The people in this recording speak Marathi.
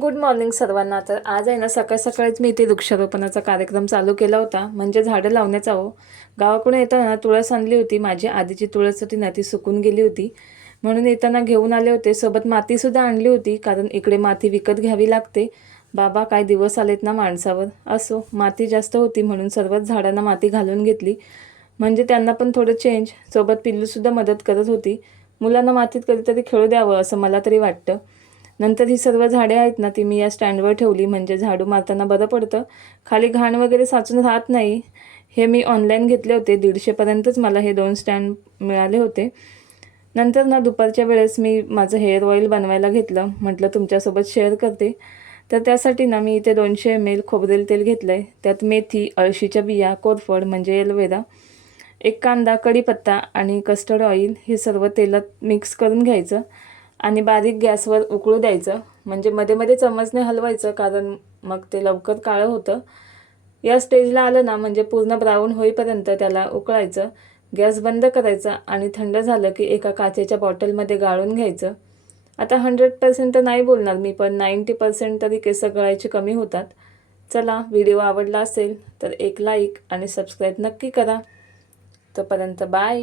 गुड मॉर्निंग सर्वांना। तर आज आहे ना सकाळीच मी इथे वृक्षारोपणाचा कार्यक्रम चालू केला होता, म्हणजे झाडं लावण्याचा हो. गावाकडून येताना तुळस आणली होती, माझी आधीची तुळस होती ना ती सुकून गेली होती, म्हणून येताना घेऊन आले होते. सोबत मातीसुद्धा आणली होती, कारण इकडे माती विकत घ्यावी लागते. बाबा काय दिवस आलेत ना माणसावर. असो, माती जास्त होती म्हणून सर्वच झाडांना माती घालून घेतली, म्हणजे त्यांना पण थोडं चेंज. सोबत पिल्लूसुद्धा मदत करत होती. मुलांना मातीत कधीतरी खेळू द्यावं असं मला तरी वाटतं. नंतर ही सर्व झाडे आहेत ना ती मी या स्टँडवर ठेवली, म्हणजे झाडू मारताना बरं पडतं, खाली घाण वगैरे साचून राहत नाही. हे मी ऑनलाईन घेतले होते, 150पर्यंतच मला हे 2 स्टँड मिळाले होते. नंतर ना दुपारच्या वेळेस मी माझं हेअर ऑइल बनवायला घेतलं, म्हटलं तुमच्यासोबत शेअर करते. तर त्यासाठी ना मी इथे 200 ml खोबरेल तेल घेतलं आहे. त्यात मेथी, अळशीच्या बिया, कोरफड म्हणजे एलोवेरा, एक कांदा, कढीपत्ता आणि कस्टर्ड ऑइल हे सर्व तेलात मिक्स करून घ्यायचं आणि बारीक गॅसवर उकळू द्यायचं. म्हणजे मध्ये मध्ये चमचने हलवायचं, कारण मग ते लवकर काळं होतं. या स्टेजला आलं ना म्हणजे पूर्ण ब्राऊन होईपर्यंत त्याला उकळायचं. गॅस बंद करायचा आणि थंड झालं की एका काचेच्या बॉटलमध्ये गाळून घ्यायचं. आता 100% तर नाही बोलणार मी, पण 90% तरी केस गळायचे कमी होतात. चला, व्हिडिओ आवडला असेल तर एक लाईक आणि सबस्क्राईब नक्की करा. तोपर्यंत बाय.